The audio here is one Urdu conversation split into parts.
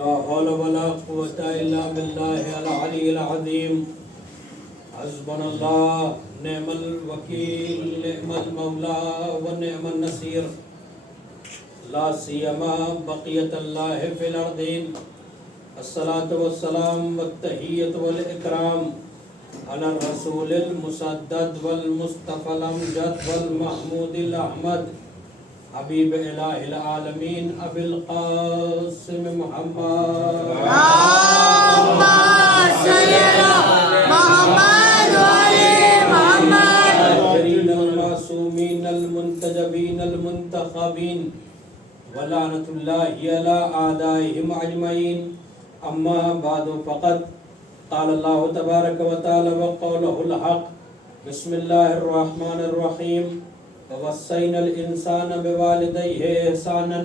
لا حول ولا قوة إلا بالله العلي العظيم حسبنا الله نعم الوكيل نعم المولى ونعم النصير لا سيما بقية الله في الأرضين الصلاة والسلام والتحية والإكرام على الرسول المسدد والمصطفى الأمجد والمحمود الأحمد حبیب الہ العالمین ابی القاسم محمد اللهم صل على محمد وعلى محمد الطاهرین المعصومین المنتجبین المنتخبین ولعنۃ اللہ علی اعدائهم اجمعین اما بعد فقد قال اللہ تبارک و تعالی وقوله الحق بسم اللہ الرحمن الرحیم ووصينا الإنسان بوالديه إحسانا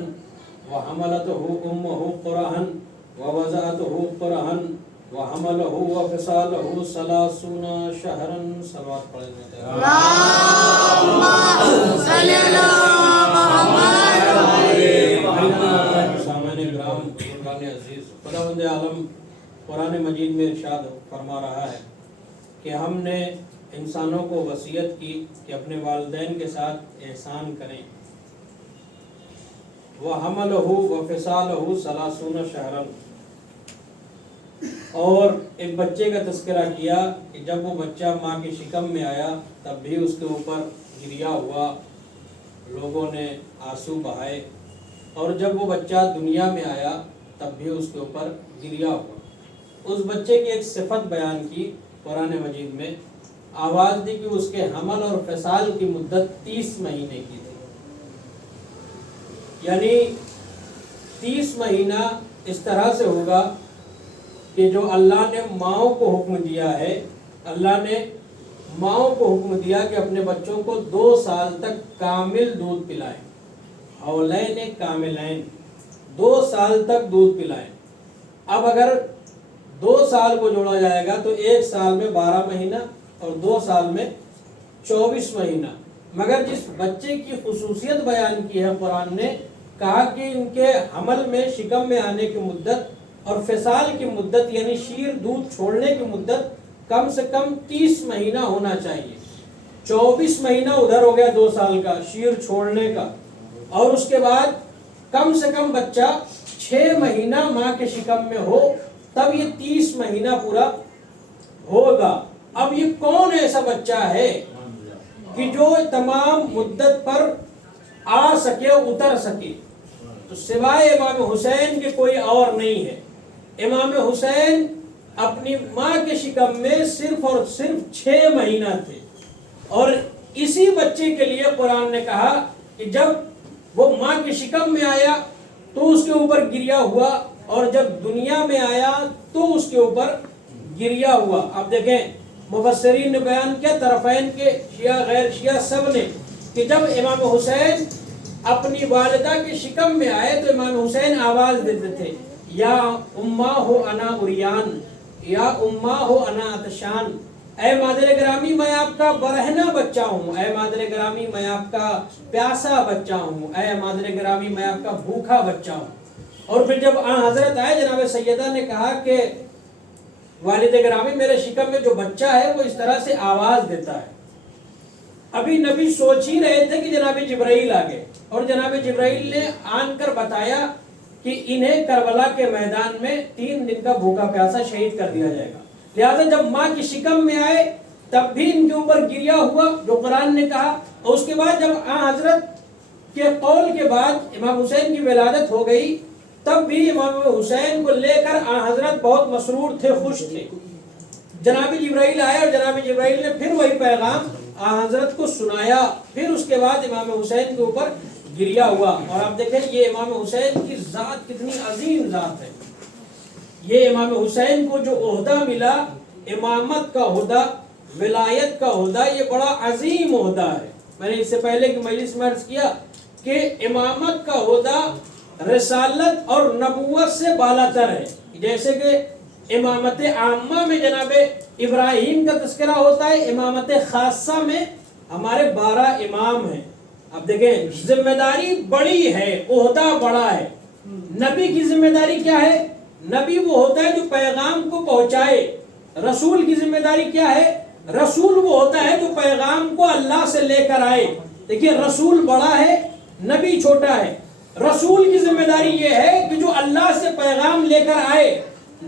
وحملته أمه كرها ووضعته كرها وحمله وفصاله 30 شهرا صلوات پڑھیں اللهم صل على محمد وعلى سامعین کرام بزرگان عزیز خداوند عالم قرآن مجید میں ارشاد فرما رہا ہے کہ ہم نے انسانوں کو وصیت کی کہ اپنے والدین کے ساتھ احسان کریں وَحَمَلَهُ وَفِصَالَهُ 30 شَهْرًا اور ایک بچے کا تذکرہ کیا کہ جب وہ بچہ ماں کی شکم میں آیا تب بھی اس کے اوپر گریا ہوا، لوگوں نے آنسو بہائے، اور جب وہ بچہ دنیا میں آیا تب بھی اس کے اوپر گریا ہوا۔ اس بچے کی ایک صفت بیان کی قرآن مجید میں، آواز دی کہ اس کے حمل اور فصال کی مدت 30 مہینے کی تھی، یعنی 30 مہینہ اس طرح سے ہوگا کہ جو اللہ نے ماؤں کو حکم دیا ہے، اللہ نے ماؤں کو حکم دیا کہ اپنے بچوں کو 2 سال تک کامل دودھ پلائیں، حولین کاملین، 2 سال تک دودھ پلائیں۔ اب اگر 2 سال کو جوڑا جائے گا تو 1 سال میں 12 مہینہ اور 2 سال میں 24 مہینہ، مگر جس بچے کی خصوصیت بیان کی ہے قرآن نے، کہا کہ ان کے حمل میں شکم میں آنے کی مدت اور فصال کی مدت یعنی شیر دودھ چھوڑنے کی مدت کم سے کم 30 مہینہ ہونا چاہیے۔ 24 مہینہ ادھر ہو گیا 2 سال کا شیر چھوڑنے کا، اور اس کے بعد کم سے کم بچہ 6 مہینہ ماں کے شکم میں ہو، تب یہ 30 مہینہ پورا ہوگا۔ اب یہ کون ایسا بچہ ہے کہ جو تمام مدت پر آ سکے اتر سکے؟ تو سوائے امام حسین کے کوئی اور نہیں ہے۔ امام حسین اپنی ماں کے شکم میں صرف اور صرف 6 مہینہ تھے، اور اسی بچے کے لیے قرآن نے کہا کہ جب وہ ماں کے شکم میں آیا تو اس کے اوپر گریا ہوا، اور جب دنیا میں آیا تو اس کے اوپر گریا ہوا۔ آپ دیکھیں مفسرین نے بیان کیا، طرفین کے شیعہ غیر شیعہ سب نے، کہ جب امام حسین اپنی والدہ کے شکم میں آئے تو امام حسین آواز دیتے تھے، یا اماں ہو انا عریان، یا اماں ہو انا عطشان، اے مادر گرامی میں آپ کا برہنہ بچہ ہوں، اے مادر گرامی میں آپ کا پیاسا بچہ ہوں، اے مادر گرامی میں آپ کا بھوکا بچہ ہوں۔ اور پھر جب حضرت آئے جناب سیدہ نے کہا کہ والد گرامی میرے شکم میں جو بچہ ہے وہ اس طرح سے آواز دیتا ہے۔ ابھی نبی سوچ ہی رہے تھے کہ جناب جبرائیل آ گئے، اور جناب جبرائیل نے آن کر بتایا کہ انہیں کربلا کے میدان میں 3 دن کا بھوکا پیاسا شہید کر دیا جائے گا۔ لہذا جب ماں کی شکم میں آئے تب بھی ان کے اوپر گریا ہوا جو قرآن نے کہا، اور اس کے بعد جب حضرت کے قول کے بعد امام حسین کی ولادت ہو گئی تب بھی امام حسین کو لے کر حضرت بہت مسرور تھے، خوش تھے۔ جناب جبرائیل آئے اور جناب جبرائیل نے پھر وہی پیغام حضرت کو سنایا، پھر اس کے بعد امام حسین کے اوپر گریا ہوا۔ اور آپ دیکھیں یہ امام حسین کی ذات کتنی عظیم ذات ہے۔ یہ امام حسین کو جو عہدہ ملا، امامت کا عہدہ، ولایت کا عہدہ، یہ بڑا عظیم عہدہ ہے۔ میں نے اس سے پہلے کی مجلس میں عرض کیا کہ امامت کا عہدہ رسالت اور نبوت سے بالاتر ہے۔ جیسے کہ امامت عامہ میں جناب ابراہیم کا تذکرہ ہوتا ہے، امامت خاصہ میں ہمارے 12 امام ہیں۔ اب دیکھیں ذمہ داری بڑی ہے، عہدہ بڑا ہے۔ نبی کی ذمہ داری کیا ہے نبی وہ ہوتا ہے جو پیغام کو پہنچائے. رسول کی ذمہ داری کیا ہے؟ رسول وہ ہوتا ہے جو پیغام کو اللہ سے لے کر آئے. دیکھیے رسول بڑا ہے، نبی چھوٹا ہے. رسول کی ذمہ داری یہ ہے کہ جو اللہ سے پیغام لے کر آئے.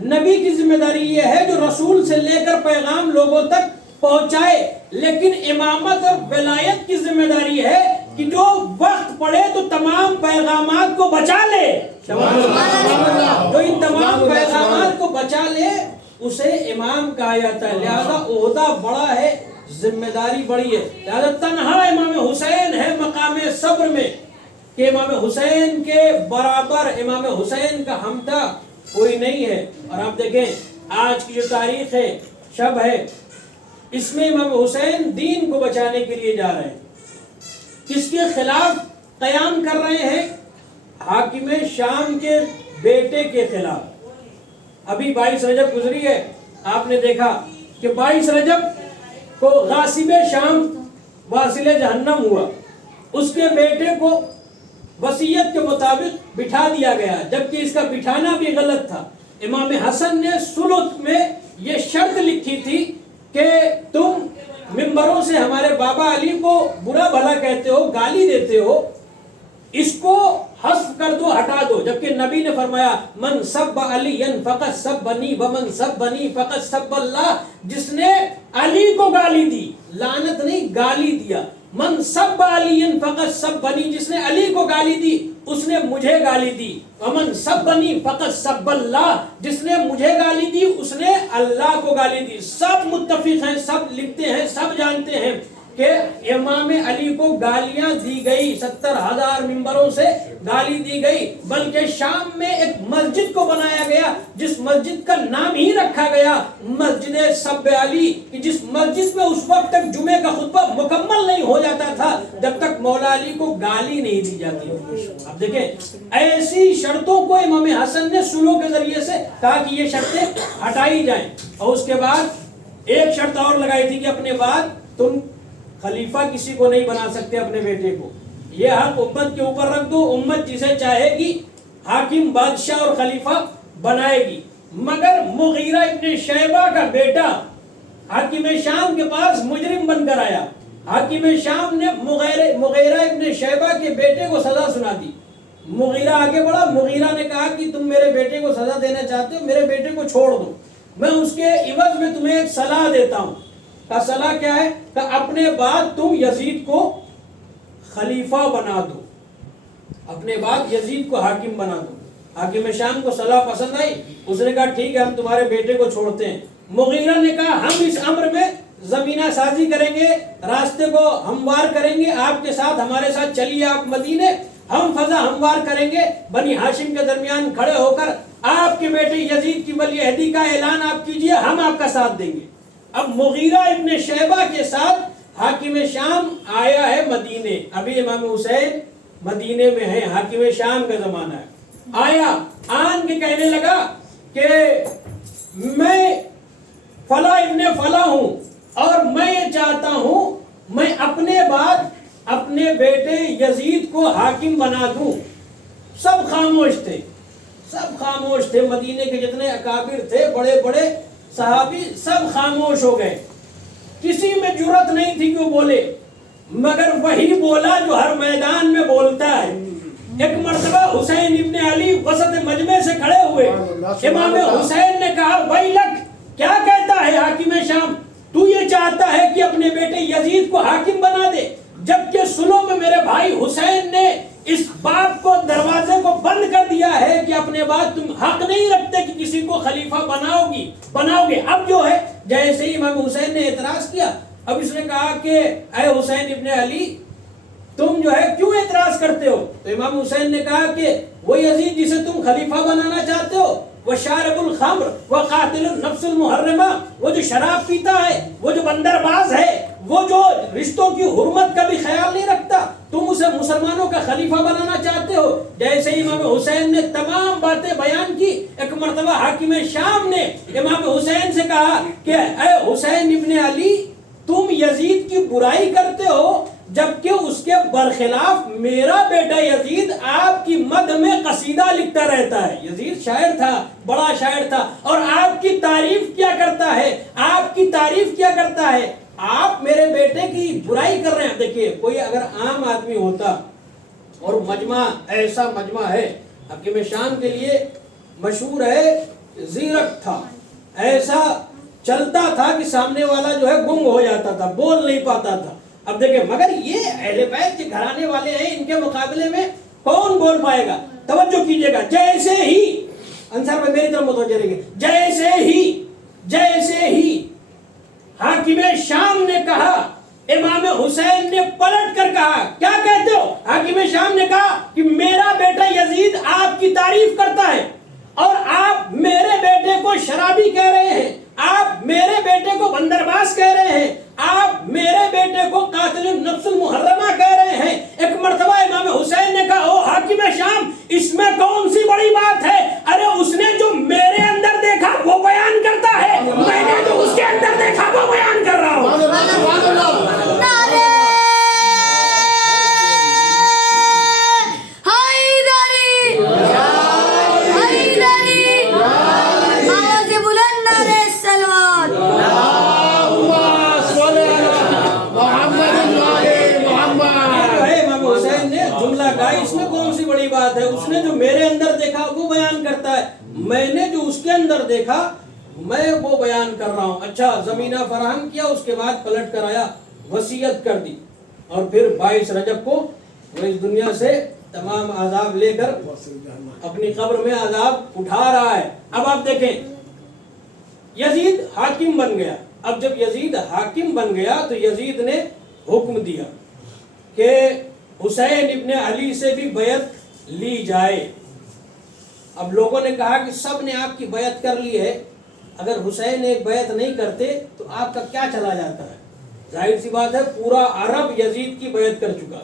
نبی کی ذمہ داری یہ ہے جو رسول سے لے کر پیغام لوگوں تک پہنچائے. لیکن امامت اور ولایت کی ذمہ داری ہے کہ جو وقت پڑے تو تمام پیغامات کو بچا لے. جو ان تمام پیغامات کو بچا لے اسے امام کہا جاتا ہے. لہذا عہدہ بڑا ہے، ذمہ داری بڑی ہے. لہذا تنہا امام حسین ہے مقام صبر میں کہ امام حسین کے برابر، امام حسین کا ہمتا کوئی نہیں ہے. اور آپ دیکھیں آج کی جو تاریخ ہے، شب ہے، اس میں امام حسین دین کو بچانے کے لیے جا رہے ہیں. کس کے خلاف قیام کر رہے ہیں؟ حاکم شام کے بیٹے کے خلاف. ابھی 22 رجب گزری ہے، آپ نے دیکھا کہ 22 رجب کو غاصب شام واصل جہنم ہوا. اس کے بیٹے کو وصیت کے مطابق بٹھا دیا گیا، جبکہ اس کا بٹھانا بھی غلط تھا. امام حسن نے سلط میں یہ شرط لکھی تھی کہ تم ممبروں سے ہمارے بابا علی کو برا بھلا کہتے ہو، گالی دیتے ہو، اس کو حذف کر دو، ہٹا دو. جبکہ نبی نے فرمایا من سب علی فقط سبنی ومن سبنی فقط سب اللہ. جس نے علی کو گالی دی، لعنت نہیں گالی دیا. من سب علی فقط سبنی، جس نے علی کو گالی دی اس نے مجھے گالی دی. ومن سبنی فقط سب اللہ، جس نے مجھے گالی دی اس نے اللہ کو گالی دی. سب متفق ہیں، سب لکھتے ہیں، سب جانتے ہیں کہ امام علی کو گالیاں دی گئی، 70,000 ممبروں سے گالی دی گئی. بلکہ شام میں ایک مسجد کو بنایا گیا جس مسجد کا نام ہی رکھا گیا مسجد سب علی، کہ جس مسجد میں اس وقت تک جمعے کا خطبہ مکمل نہیں ہو جاتا تھا جب تک مولا علی کو گالی نہیں دی جاتی. اب دیکھیں ایسی شرطوں کو امام حسن نے سلو کے ذریعے سے کہا کہ یہ شرطیں ہٹائی جائیں. اور اس کے بعد ایک شرط اور لگائی تھی کہ اپنے بعد تم خلیفہ کسی کو نہیں بنا سکتے اپنے بیٹے کو. یہ حق امت کے اوپر رکھ دو، امت جسے چاہے گی حاکم، بادشاہ اور خلیفہ بنائے گی. مگر مغیرہ ابن شیبہ کا بیٹا حاکم شام کے پاس مجرم بن کر آیا. حاکم شام نے مغیرہ ابن شیبہ کے بیٹے کو سزا سنا دی. مغیرہ آگے بڑھا، مغیرہ نے کہا کہ تم میرے بیٹے کو سزا دینا چاہتے ہو، میرے بیٹے کو چھوڑ دو، میں اس کے عوض میں تمہیں ایک صلاح دیتا ہوں. کا صلاح کیا ہے؟ کہ اپنے بعد تم یزید کو خلیفہ بنا دو، اپنے بعد یزید کو حاکم بنا دو. حاکم شام کو صلاح پسند آئی، اس نے کہا ٹھیک ہے ہم تمہارے بیٹے کو چھوڑتے ہیں. مغیرہ نے کہا ہم اس امر میں زمینہ سازی کریں گے، راستے کو ہموار کریں گے، آپ کے ساتھ ہمارے ساتھ چلیے آپ مدینے، ہم فضا ہموار کریں گے، بنی ہاشم کے درمیان کھڑے ہو کر آپ کے بیٹے یزید کی ولی عہدی کا اعلان آپ کیجئے، ہم آپ کا ساتھ دیں گے. اب مغیرہ ابن شیبہ کے ساتھ حاکم شام آیا ہے مدینے. ابھی امام حسین مدینے میں ہیں، حاکم شام کا زمانہ ہے. آیا آن کے کہنے لگا کہ میں فلاں ابن فلاں ہوں اور میں یہ چاہتا ہوں میں اپنے بعد اپنے بیٹے یزید کو حاکم بنا دوں. سب خاموش تھے، سب خاموش تھے. مدینے کے جتنے اکابر تھے، بڑے بڑے صحابی، سب خاموش ہو گئے. کسی میں جرأت نہیں تھی کہ وہ بولے، مگر وہی بولا جو ہر میدان میں بولتا ہے. ایک مرتبہ حسین ابن علی وسط مجمع سے کھڑے ہوئے. امام حسین نے کہا ویلک، کیا کہتا ہے حاکم شام؟ تو یہ چاہتا ہے کہ اپنے بیٹے یزید کو حاکم بنا دے، جبکہ سنو میں میرے بھائی حسین نے اس بات کو، دروازے کو بند کر دیا ہے کہ اپنے بعد تم حق نہیں رکھتے کہ کسی کو خلیفہ بناؤ گے. اب جو ہے جیسے ہی امام حسین نے اعتراض کیا، اب اس نے کہا کہ اے حسین ابن علی تم جو ہے کیوں اعتراض کرتے ہو؟ تو امام حسین نے کہا کہ وہ یزید جسے تم خلیفہ بنانا چاہتے ہو وہ شارب الخمر وہ قاتل النفس المحرمہ، وہ جو شراب پیتا ہے، وہ جو بندر باز ہے، وہ جو رشتوں کی حرمت کا بھی خیال نہیں رکھتا، تم اسے مسلمانوں کا خلیفہ بنانا چاہتے ہو. جیسے امام حسین نے تمام باتیں بیان کی، ایک مرتبہ حاکم شام نے امام حسین سے کہا کہ اے حسین ابن علی تم یزید کی برائی کرتے ہو، جبکہ اس کے برخلاف میرا بیٹا یزید آپ کی مد میں قصیدہ قصیدہ لکھتا رہتا ہے. یزید شاعر تھا, بڑا شاعر تھا, اور آپ کی تعریف کیا کرتا ہے, آپ کی تعریف کیا کرتا ہے. آپ میرے بیٹے کی برائی کر رہے ہیں. دیکھیے کوئی اگر عام آدمی ہوتا اور مجمع ایسا مجمع ہے, حکیم شام کے لیے مشہور ہے, زیرک تھا, ایسا چلتا تھا کہ سامنے والا جو ہے گنگ ہو جاتا تھا, بول نہیں پاتا تھا. اب دیکھیں مگر یہ اہل بیت کے گھرانے والے ہیں, ان کے مقابلے میں کون بول پائے گا. توجہ کیجئے گا, جیسے ہی انصار میں میری طرف متوجہ رہیے, جیسے ہی حاکم شام نے کہا, امام حسین نے پلٹ کر کہا, کیا کہتے ہو؟ حاکم شام نے کہا کہ میرا بیٹا یزید آپ کی تعریف کرتا ہے اور آپ میرے بیٹے کو شرابی کہہ رہے ہیں, آپ میرے بیٹے کو بندرباز کہہ رہے ہیں, آپ میرے بیٹے کو قاتل النفس المحرمہ کہہ رہے ہیں. ایک مرتبہ امام حسین نے کہا, او حاکم شام, اس میں کون سی بڑی بات ہے؟ ارے اس نے جو میرے اندر دیکھا وہ بیان کرتا ہے, میں نے جو اس کے اندر دیکھا وہ بیان کر رہا ہوں. نعرے حیدری حیدری آواز بلند نعرے صلوات. امام حسین نے جملہ کہا, اس میں کون سی بڑی بات ہے, اس نے جو میرے اندر دیکھا وہ بیان کرتا ہے, میں نے جو اس کے اندر دیکھا میں وہ بیان کر رہا ہوں. اچھا زمینہ فراہم کیا, اس کے بعد پلٹ کر آیا, وصیت کر دی, اور پھر 22 رجب کو وہ اس دنیا سے تمام عذاب لے کر اپنی قبر میں عذاب اٹھا رہا ہے. اب آپ دیکھیں یزید حاکم بن گیا. اب جب یزید حاکم بن گیا تو یزید نے حکم دیا کہ حسین ابن علی سے بھی بیعت لی جائے. اب لوگوں نے کہا کہ سب نے آپ کی بیعت کر لی ہے, اگر حسین ایک بیعت نہیں کرتے تو آپ کا کیا چلا جاتا ہے؟ ظاہر سی بات ہے پورا عرب یزید کی بیعت کر چکا,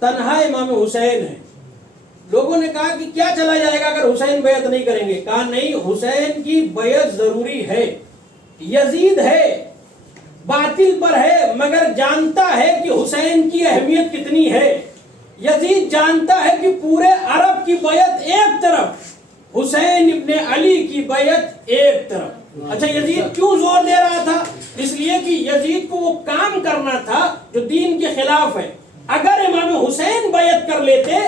تنہا امام حسین ہے. لوگوں نے کہا کہ کیا چلا جائے گا اگر حسین بیعت نہیں کریں گے؟ کہا نہیں, حسین کی بیعت ضروری ہے. یزید ہے, باطل پر ہے, مگر جانتا ہے کہ حسین کی اہمیت کتنی ہے. یزید جانتا ہے کہ پورے عرب کی بیعت ایک طرف, حسین ابن علی کی بیعت ایک طرف. اچھا یزید کیوں زور دے رہا تھا؟ اس لیے کہ یزید کو وہ کام کرنا تھا جو دین کے خلاف ہے. اگر امام حسین بیعت کر لیتے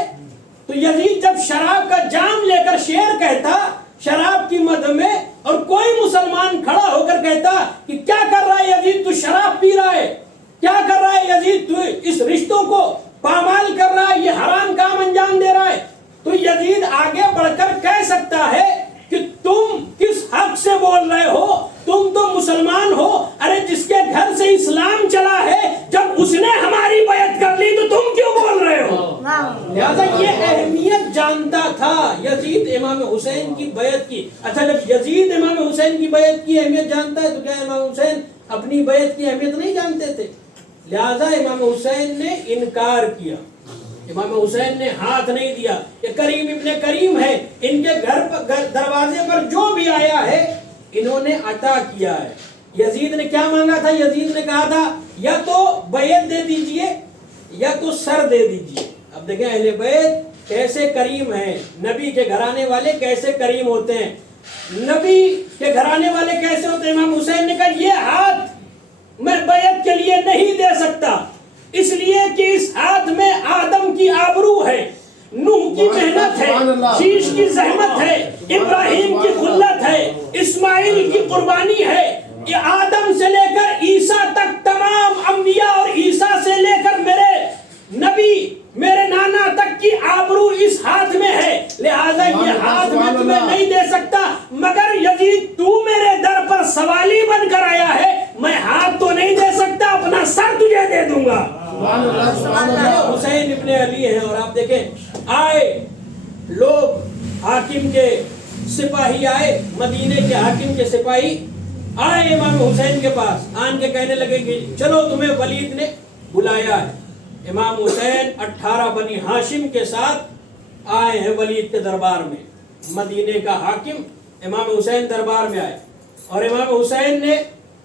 تو یزید جب شراب کا جام لے کر شعر کہتا شراب کی مد میں, اور کوئی مسلمان کھڑا ہو کر کہتا کہ کیا کر رہا ہے یزید, تو شراب پی رہا ہے, کیا کر رہا ہے یزید, تو اس رشتوں کو پامال کر رہا ہے, یہ حرام کام انجام دے رہا ہے, تو یزید آگے بڑھ کر کہہ سکتا ہے کہ تم کس حق سے بول رہے ہو, تم تو مسلمان ہو, ارے جس کے گھر سے اسلام چلا ہے جب اس نے ہماری بیعت کر لی تو تم کیوں بول رہے ہو؟ لہذا یہ اہمیت جانتا تھا یزید امام حسین کی بیعت کی. اچھا جب یزید امام حسین کی بیعت کی اہمیت جانتا ہے تو کیا امام حسین اپنی بیعت کی اہمیت نہیں جانتے تھے؟ لہذا امام حسین نے انکار کیا, امام حسین نے ہاتھ نہیں دیا. یہ کریم ابن کریم ہے, ان کے گھر دروازے پر جو بھی آیا ہے انہوں نے عطا کیا ہے. یزید نے کیا مانگا تھا؟ یزید نے کہا تھا یا تو بیعت دے دیجئے یا تو سر دے دیجئے. اب دیکھیں اہل بیت کیسے کریم ہیں, نبی کے گھرانے والے کیسے کریم ہوتے ہیں, نبی کے گھرانے والے کیسے ہوتے ہیں. امام حسین نے کہا یہ ہاتھ میں بیعت کے لیے نہیں دے سکتا, اس لیے کہ اس ہاتھ میں آدم کی آبرو ہے, نوح کی محنت ہے, شیش کی زحمت ہے, ابراہیم کی خلت ہے, اسماعیل کی قربانی ہے, یہ آدم سے لے کر عیسیٰ تک تمام انبیاء اور عیسیٰ سے لے کر میرے نبی میرے نانا تک کی آبرو اس ہاتھ میں ہے, لہذا یہ ہاتھ میں تمہیں نہیں دے سکتا. مگر یزید تو میرے در پر سوالی بن کر آیا ہے, میں ہاتھ تو نہیں دے سکتا, اپنا سر تجھے دے دوں گا. حسین ابن علی ہیں, اور آپ دیکھیں آئے لوگ, حاکم کے سپاہی آئے, مدینے کے حاکم کے سپاہی آئے امام حسین کے پاس, آن کے کہنے لگے کہ چلو تمہیں ولید نے بلایا ہے. امام حسین 18 بنی ہاشم کے ساتھ آئے ہیں ولید کے دربار میں. مدینے کا حاکم امام حسین دربار میں آئے, اور امام حسین نے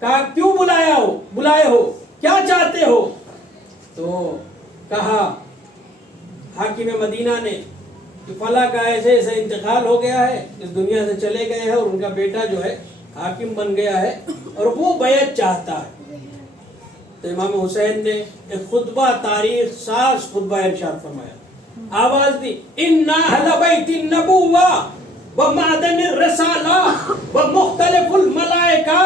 کہا کیوں بلائے ہو, کیا چاہتے ہو؟ تو کہا حاکم مدینہ نے کہ فلاں کا ایسے ایسے انتقال ہو گیا ہے، اس دنیا سے چلے گئے ہیں اور ان کا بیٹا جو ہے حاکم بن گیا ہے اور وہ بیعت چاہتا ہے. تو امام حسین نے ایک خطبہ تاریخ ساز خطبہ ارشاد فرمایا، آواز دی، اِنَّا أَهْلَ بَيْتِ النَّبُوَّةِ وَمَعْدَنِ الرِّسَالَةِ وَمُخْتَلِفُ الْمَلَائِكَةِ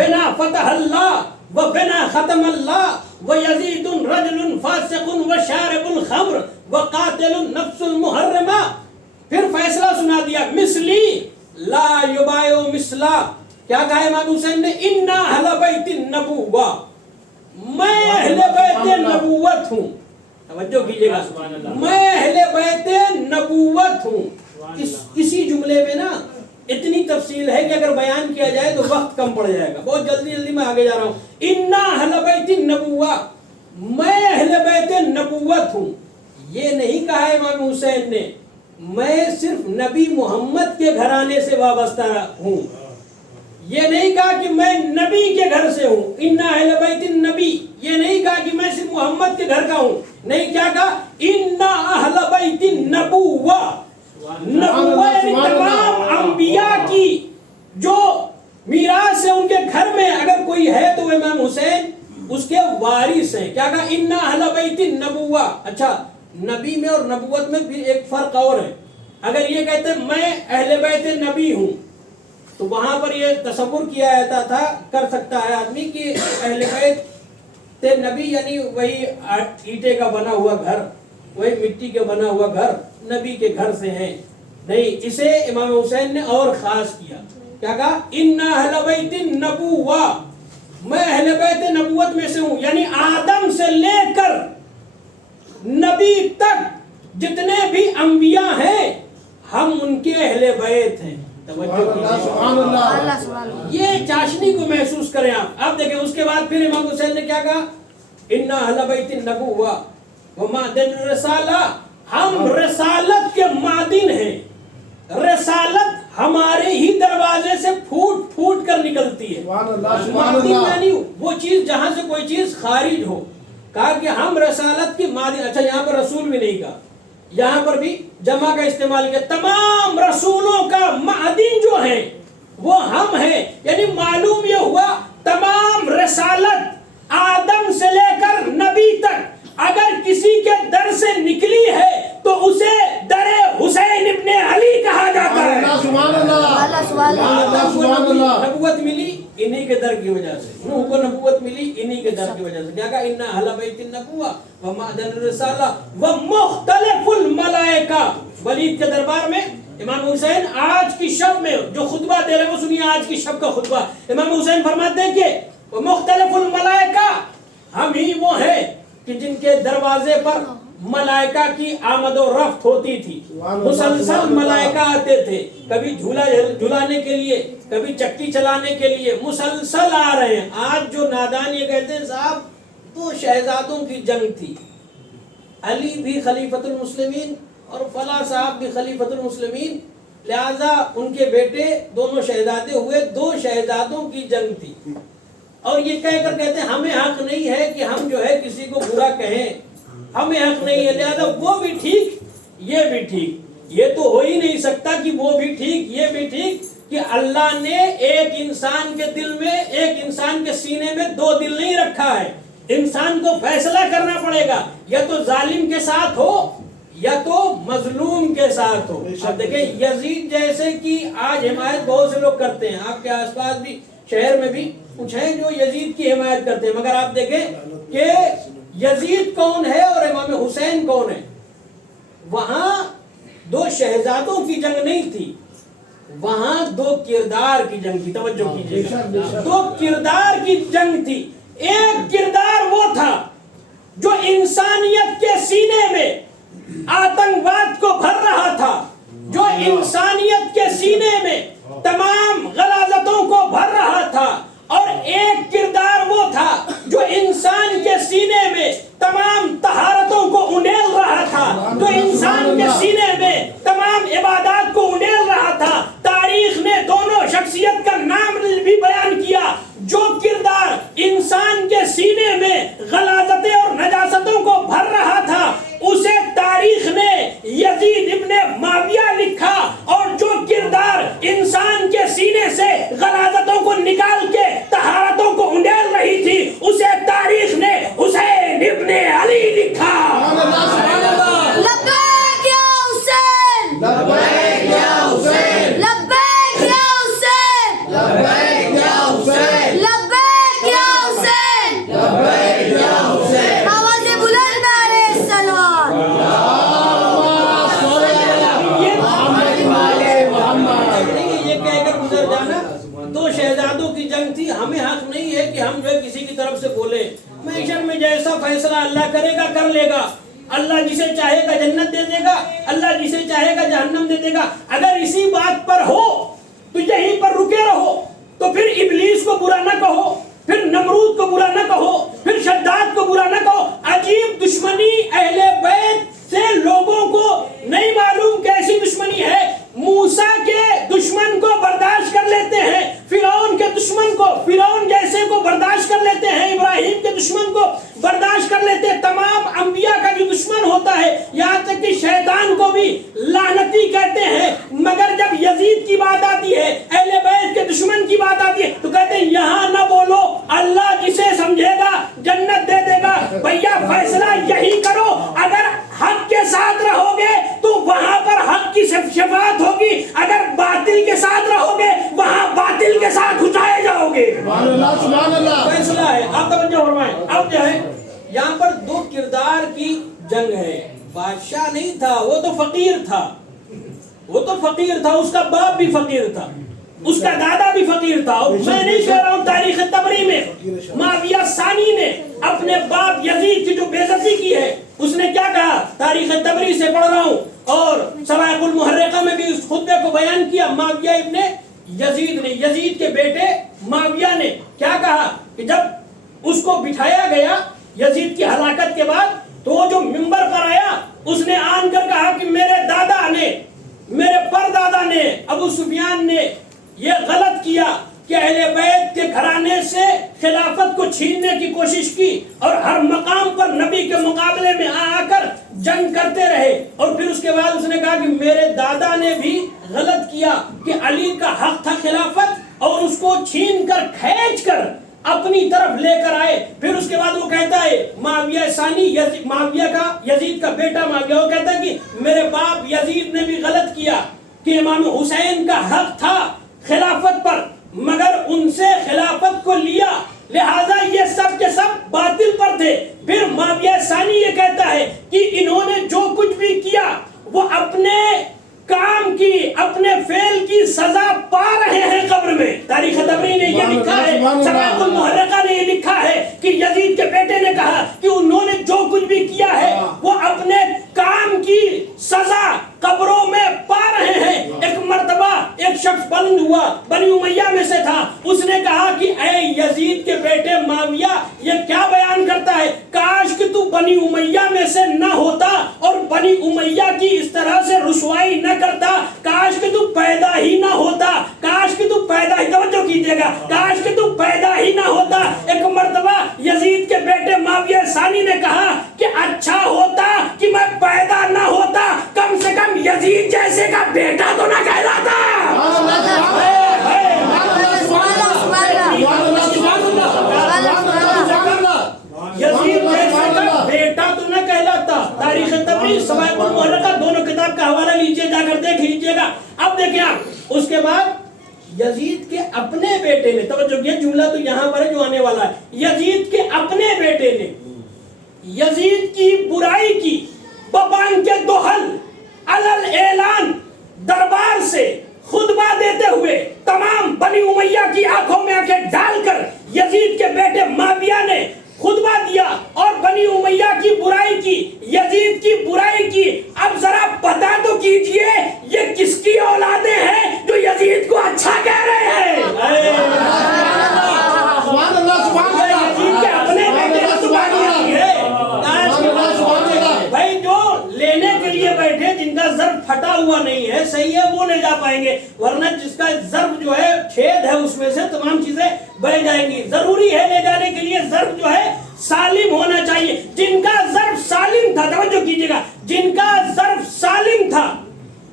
بِنَا فَتَحَ اللَّهُ وَبِنَا خَتَمَ اللَّهُ وَيَزِيدٌ رَجُلٌ فَاسِقٌ وَشَارِبُ الْخَمْرِ وَقَاتِلُ النَّفْسُ الْمُحَرَّمَةِ. پھر فیصلہ سنا دیا، مثلی لا یبایع مثلا. کیا کہا امام حسین نے؟ اِنَّا أَهْلَ بَيْتِ النَّبُوَّةِ، میں اہل بیت نبوت ہوں. توجہ کیجئے گا، میں اہل بیت نبوت ہوں. کسی جملے میں نا اتنی تفصیل ہے کہ اگر بیان کیا جائے تو وقت کم پڑ جائے گا. بہت جلدی میں آگے جا رہا ہوں. اِنَّا أَهْلَ بَيْتِ النَّبُوَّةِ، میں اہل بیت نبوت ہوں. یہ نہیں کہا امام حسین نے میں صرف نبی محمد کے گھرانے سے وابستہ ہوں. یہ نہیں کہا کہ میں نبی کے گھر سے ہوں. اِنَّا أَهْلَ بَيْتِ النَّبِي، یہ نہیں کہا کہ میں صرف محمد کے گھر کا ہوں. نہیں، کیا کہا؟ اِنَّا أَهْلَ بَيْتِ النَّبُوَّةِ. نبوہ یعنی تمام انبیاء کی جو میراث ہے ان کے گھر میں اگر کوئی ہے تو وہ امام حسین اس کے وارث ہیں. کیا کہا؟ اِنَّا أَهْلَ بَيْتِ النَّبُوَّةِ. اچھا، نبی میں اور نبوت میں بھی ایک فرق اور ہے. اگر یہ کہتے ہیں میں اہل بیت نبی ہوں تو وہاں پر یہ تصور کیا جاتا تھا، کر سکتا ہے آدمی کہ اہل بیت نبی یعنی وہی اینٹے کا بنا ہوا گھر، وہی مٹی کا بنا ہوا گھر نبی کے گھر سے ہیں. نہیں، اسے امام حسین نے اور خاص کیا. کیا کہا؟ اِنَّا أَهْلَ بَيْتِ النَّبُوَّةِ، میں اہل بیت نبوت میں سے ہوں. یعنی آدم سے لے کر نبی تک جتنے بھی انبیاء ہیں ہم ان کے اہل بیت ہیں. یہ چاشنی کو محسوس کریں آپ. اب دیکھیں اس کے بعد پھر امام حسین نے کیا کہا؟ اِنَّا أَهْلَ بَيْتِ النَّبُوَّةِ وَمَعْدَنِ الرِّسَالَةِ، ہم رسالت کے معدن ہیں. رسالت ہمارے ہی دروازے سے پھوٹ پھوٹ کر نکلتی ہے. معدن یعنی وہ چیز جہاں سے کوئی چیز خارج ہو. کہا کہ ہم رسالت کی معدن. اچھا، یہاں پر رسول بھی نہیں کہا، یہاں پر بھی جمع کا استعمال کیا. تمام رسولوں کا معدن جو ہیں وہ ہم ہیں. یعنی معلوم یہ ہوا تمام رسالت آدم سے لے کر نبی تک اگر کسی کے در سے نکلی ہے تو اسے در حسین ابن علی کہا جاتا ہے. نبوت ملی انہی کے در کی وجہ سے، نوح کو نبوت ملی انہی کے در کی وجہ سے. کیا کہا؟ اِنَّا أَهْلَ بَيْتِ النَّبُوَّةِ وَمَعْدَنِ الرِّسَالَةِ وَمُخْتَلِفُ الْمَلَائِكَةِ. ولید کے دربار میں امام حسین آج کی شب میں جو خطبہ دے رہے وہ سنیے، آج کی شب کا خطبہ. امام حسین فرماتے ہیں کہ وَمُخْتَلِفُ الْمَلَائِكَةِ، ہم ہی وہ ہیں کہ جن کے دروازے پر ملائکہ کی آمد و رفت ہوتی تھی. مسلسل ملائکہ آتے تھے، کبھی جھولا جھلانے کے لیے، کبھی چکی چلانے کے لیے، مسلسل آ رہے ہیں. آج جو نادان یہ کہتے ہیں صاحب دو شہزادوں کی جنگ تھی، علی بھی خلیفۃ المسلمین اور فلاں صاحب بھی خلیفۃ المسلمین، لہذا ان کے بیٹے دونوں شہزادے ہوئے، دو شہزادوں کی جنگ تھی. اور یہ کہہ کر کہتے ہیں ہمیں حق نہیں ہے کہ ہم جو ہے کسی کو برا کہیں، ہمیں حق نہیں ہے، لہذا وہ بھی ٹھیک یہ بھی ٹھیک. یہ تو ہو ہی نہیں سکتا کہ وہ بھی ٹھیک یہ بھی ٹھیک، کہ اللہ نے ایک انسان کے دل میں، ایک انسان کے سینے میں دو دل نہیں رکھا ہے. انسان کو فیصلہ کرنا پڑے گا، یا تو ظالم کے ساتھ ہو یا تو مظلوم کے ساتھ ہو. اب دیکھیں یزید جیسے کہ آج حمایت بہت سے لوگ کرتے ہیں، آپ کے آس پاس بھی شہر میں بھی کچھ ہیں جو یزید کی حمایت کرتے ہیں، مگر آپ دیکھیں کہ یزید کون ہے اور امام حسین کون ہے. وہاں دو شہزادوں کی جنگ نہیں تھی، وہاں دو کردار کی جنگ تھی. توجہ کیجیے گا، دو کردار کی جنگ تھی. ایک کردار وہ تھا جو انسانیت کے سینے میں آتنکواد کو بھر رہا تھا، جو انسانیت کے سینے میں تمام غلاظتوں کو بھر رہا تھا. اور ایک کردار وہ تھا جو انسان کے سینے میں تمام طہارتوں کو انڈیل رہا تھا، جو انسان کے سینے میں تمام عبادات کو انڈیل رہا تھا. تاریخ نے دونوں شخصیت کا نام بھی بیان کیا. جو کردار انسان کے سینے میں غلاظتیں اور نجاستوں کو بھر رہا تھا اسے تاریخ نے یزید ابن ایک کہہ کر گزر جانا. دو شہزادوں کی جنگ تھی. ہمیں حق نہیں ہے کہ ہم جو ہے کسی کی طرف سے بولیں. معیشت میں جیسا فیصلہ اللہ کرے گا کر لے گا. اللہ جسے چاہے گا جنت دے دے گا, اللہ جسے چاہے گا جہنم دے دے گا. اگر اسی بات پر ہو تو یہیں پر رکے رہو. تو پھر ابلیس کو برا نہ کہو, پھر نمرود کو برا نہ کہو, پھر شداد کو برا نہ کہو. عجیب دشمنی اہل بیت سے لوگوں کو نہیں معلوم کیسی دشمنی ہے. موسیٰ کے دشمن کو برداشت کر لیتے ہیں, فرعون کے دشمن کو, فرعون جیسے کو برداشت کر لیتے ہیں, ابراہیم کے دشمن کو برداشت کر لیتے ہیں. تمام انبیاء کا جو دشمن ہوتا ہے, یہاں تک کہ شیطان کو بھی لعنتی کہتے ہیں. مگر جب یزید کی بات آتی ہے, اہل بیت کے دشمن کی بات آتی ہے, تو کہتے ہیں یہاں نہ بولو, اللہ جسے سمجھے گا جنت دے دے گا. بھیا فیصلہ یہی کرو. اگر حق کے ساتھ رہو گے تو وہاں پر حق کی شفاعت ہوگی, اگر باطل کے ساتھ رہو گے وہاں باطل کے ساتھ اٹھائے جاؤ گے. سبحان اللہ. فیصلہ ہے. آپ توجہ فرمائیں. اب جو ہے یہاں پر دو کردار کی جنگ ہے. بادشاہ نہیں تھا, وہ تو فقیر تھا, وہ تو فقیر تھا, اس کا باپ بھی فقیر تھا, اس کا دادا بھی فقیر تھا. اور میں نہیں کہہ رہا ہوں, تاریخ طبری میں معاویہ ثانی نے اپنے باپ یزید کی جو بے عزتی کی ہے, اس نے کیا کہا, تاریخ طبری سے پڑھ رہا ہوں اور سوائق المحرقہ میں بھی اس خطبے کو بیان کیا. معاویہ ابن یزید نے, یزید کے بیٹے معاویہ نے کیا کہا کہ جب اس کو بٹھایا گیا یزید کی ہلاکت کے بعد, تو وہ جو منبر پر آیا, اس نے آن کر کہا کہ میرے دادا نے, میرے پردادا نے, ابو سفیان نے یہ غلط کیا کہ اہل بیت کے گھرانے سے خلافت کو چھیننے کی کوشش کی اور ہر مقام پر نبی کے مقابلے میں آ کر جنگ کرتے رہے. اور پھر اس کے بعد اس نے کہا کہ میرے دادا نے بھی غلط کیا کہ علی کا حق تھا خلافت, اور اس کو چھین کر کھینچ کر اپنی طرف لے کر آئے. پھر اس کے بعد وہ کہتا ہے معاویہ ثانی, معاویہ کا, یزید کا بیٹا معاویہ, وہ کہتا ہے کہ میرے باپ یزید نے بھی غلط کیا کہ امام حسین کا حق تھا خلافت پر, مگر ان سے خلافت کو لیا, لہذا یہ سب کے سب باطل پر تھے. پھر معاویہ ثانی یہ کہتا ہے کہ انہوں نے جو کچھ بھی کیا وہ اپنے کام کی, اپنے فعل کی سزا پا رہے ہیں قبر میں. تاریخ طبری نے یہ لکھا ہے, سوائق المحرقہ نے یہ لکھا ہے کہ یزید کے بیٹے نے کہا کہ انہوں نے جو کچھ بھی کیا ہے وہ اپنے کام کی سزا قبروں میں پا رہے ہیں. ایک مرتبہ ایک شخص بلند ہوا, بنی امیہ میں سے تھا, اس نے کہا کہ اے یزید کے بیٹے معاویہ, یہ کیا بیان کرتا ہے, کاش کہ تو بنی امیہ میں سے نہ ہوتا اور بنی امیہ کی اس طرح سے رسوائی نہ کرتا, کاش کہ تو پیدا ہی نہ ہوتا, کاش کہ تو پیدا ہی, توجہ کیجئے گا, کاش کہ تو پیدا ہی نہ ہوتا. ایک مرتبہ یزید کے بیٹے معاویہ ثانی نے کہا کہ اچھا ہوتا کہ میں پیدا نہ ہوتا, کم سے کم یزید جیسے کا بیٹا تو نہ کہلاتا. یزید جیسے کا بیٹا تو نہ کہلاتا. تاریخ طبری, سوائق المحرقہ, دونوں کتاب کا حوالہ لیجئے, جا کر دیکھ لیجئے گا. اب دیکھیں آپ, اس کے بعد یزید کے اپنے بیٹے نے, توجہ یہ جملہ تو یہاں پر ہے جو آنے والا ہے, یزید کے اپنے بیٹے نے یزید کی برائی کی ببان کے دوحل علل اعلان دربار سے خطبہ دیتے ہوئے تمام بنی امیہ کی آنکھوں میں آنکھیں ڈال کر یزید کے بیٹے معاویہ نے خطبہ دیا اور بنی امیہ کی برائی کی, یزید کی برائی کی. اب ذرا پتہ تو کیجئے یہ کس کی اولادیں ہیں جو یزید کو اچھا کہہ رہے ہیں. سبحان اللہ, سبحان اللہ. یزید کے اپنے بیٹے نے سبحان ہے. بھائی جو لینے کے لیے بیٹھے, جن کا ضرب پھٹا ہوا نہیں ہے, صحیح ہے, وہ لے جا پائیں گے, ورنہ جس کا ضرب جو ہے چھید ہے اس میں سے تمام چیزیں بہ جائیں گی. ضروری ہے لے جانے کے لیے ضرب جو ہے سالم ہونا چاہیے. جن کا ضرب سالم تھا, توجہ کیجئے گا, جن کا ضرب سالم تھا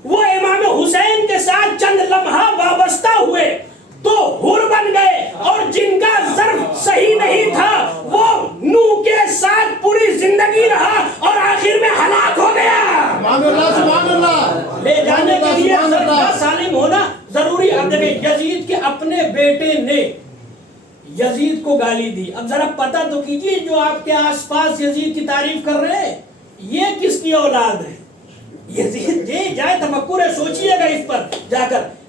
وہ امام حسین کے ساتھ چند لمحہ وابستہ ہوئے تو حر بن گئے, اور جن کا ضرب صحیح نہیں تھا وہ نوح کے ساتھ پوری زندگی رہا اور آخر میں ہلاک ہو گیا. سبحان اللہ, سبحان اللہ. لے جانے کے لیے ضرب کا سالم ہونا ضروری. اب دیکھیں, یزید کے اپنے بیٹے نے یزید کو گالی دی. اب ذرا پتہ تو کیجئے, جو آپ کے آس پاس یزید کی تعریف کر رہے ہیں یہ کس کی اولاد ہے. یزید جی جائے تفکر ہے, سوچئے گا اس پر جا کر.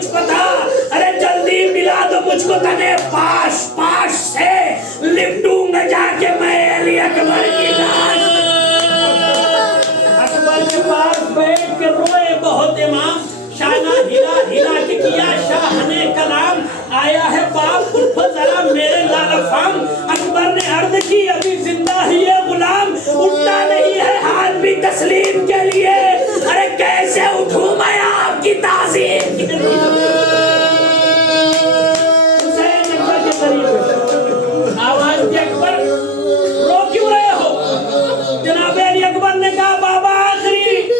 مجھ کو تھا، ارے جلدی ملا دو مجھ کو تنے پاش پاش سے لپٹوں گا جا کے میں علی اکبر کی لاش۔ اکبر کے پاس بیٹھ کے روئے بہت امام، شانہ ہلا ہلا کے کیا شاہ نے کلام، آیا ہے باپ اٹھو ذرا میرے لال فام۔ اکبر نے عرض کی ابھی زندہ ہی ہے غلام، اٹھتا نہیں ہے ہاتھ بھی تسلیم کے لیے، ارے کیسے اٹھوں میں آپ کی تعظیم کے لیے۔ حسین اکبر کے قریب آواز دی اکبر رو کیوں رہے ہو؟ جناب علی اکبر نے کہا بابا آخری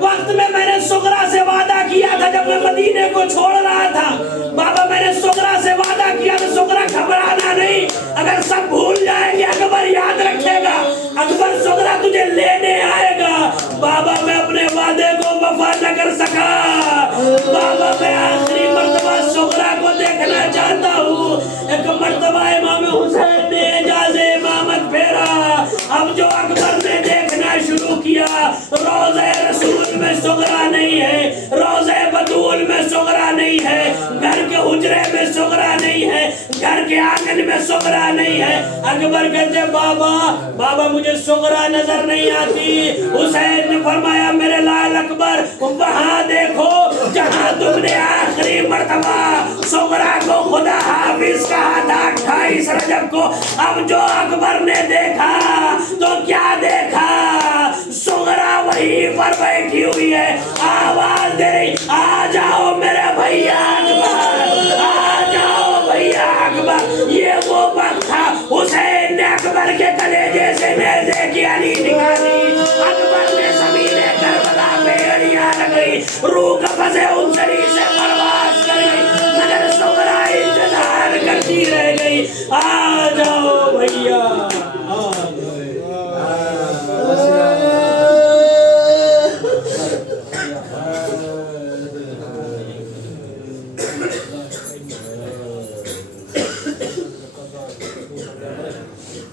وقت میں نے سغرا سے وعدہ کیا تھا جب میں مدینے کو چھوڑ رہا تھا، بابا میں نے سغرا سے وعدہ کیا تھا سغرا گھبرانا نہیں، اگر سب بھول جائیں گے اکبر یاد رکھے گا، اکبر سغرا تجھے لینے آئے گا۔ بابا میں اپنے وعدے کو وفا نہ کر سکا، بابا میں آخری مرتبہ سغرا کو دیکھنا چاہتا ہوں۔ ایک مرتبہ امام حسین نے اعجاز امامت پھیرا، اب جو اکبر نے دیکھنا شروع کیا روضہ رسول میں سغرا نہیں ہے، روضہ بطول میں سغرا نہیں ہے، گھر کے حجرے میں سغرا نہیں ہے، گھر کے آنگن میں سغرا نہیں ہے۔ اکبر کہتے بابا مجھے سغرا نظر نہیں آتی۔ حسین نے فرمایا میرے لال اکبر وہاں دیکھو جہاں تم نے آخری مرتبہ سغرا کو خدا حافظ کہا تھا 28 رجب کو، اب جو اکبر نے دیکھا تو کیا دیکھا؟ سغرا وہیں پر بیٹھی ہوئی ہے، آواز دے رہی آ جاؤ میرے بھیا اکبر، آ جاؤ بھیا اکبر۔ یہ وہ وقت تھا حسین نے اکبر کے کلیجے سے نیزے کی علی نکالی، اکبر نے زمین کربلا پہ اڑیاں لگئی، روح قفس انصری سے پرواز کر گئی، مگر سغرا انتظار کرتی رہ گئی، آ جاؤ بھیا آ جاؤ۔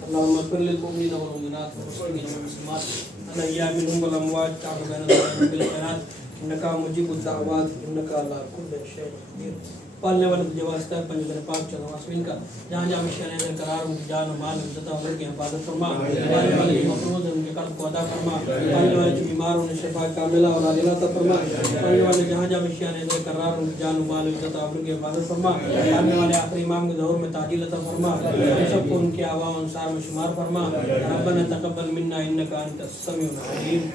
اللهم اغفر للمؤمنين والمؤمنات والمسلمين والمسلمات الأحياء منهم والأموات تعالى بيننا بالخيرات إنك مجيب الدعوات إنك على كل شيء قدير۔ پالنے والے تجھے واسطہ ہے پنجابی پاک چلو واسمین کا، جہاں جہاں مشکلیں در قرار ان کی جان و مال عزت و عمر کی حفاظت فرما، پالنے والے جو مقروض ہیں ان کے قرض کو ادا فرما، پالنے والے جو بیمار انہیں شفا کاملہ اور عاجلہ عطا فرما، پالنے والے جہاں جہاں مشکلیں در قرار ان کی جان و مال عزت و عمر کی حفاظت فرما، پالنے والے آخری امام کے ظہور میں تعجیل عطا فرما، ہم سب کو ان کے آباء و انصار میں شمار فرما۔ ربنا تقبل منا انک انت السمیع العلیم۔